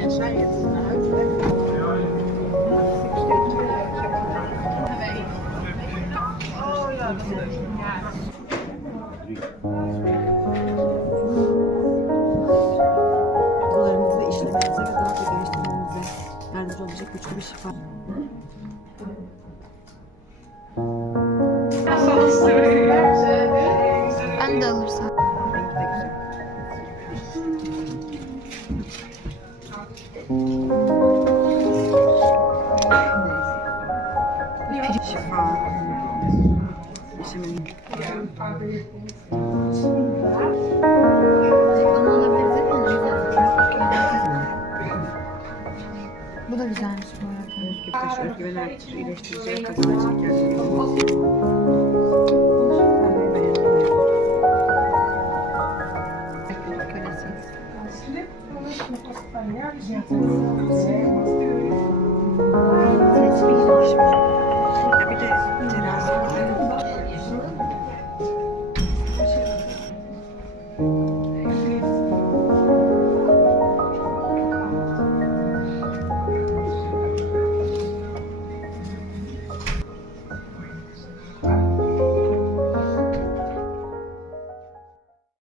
Yaşar yatısına dokularınızı işlemenize ve daha da geliştirmenize yardımcı olacak güçlü bir şifa. Ben de alırsam. Şifa. Yaşamın. Onu alabiliriz değil mi? Bu da güzelmiş bu arada. Özgüven artır, iyileştirecek, kazanacak yerleri. Seçmiş.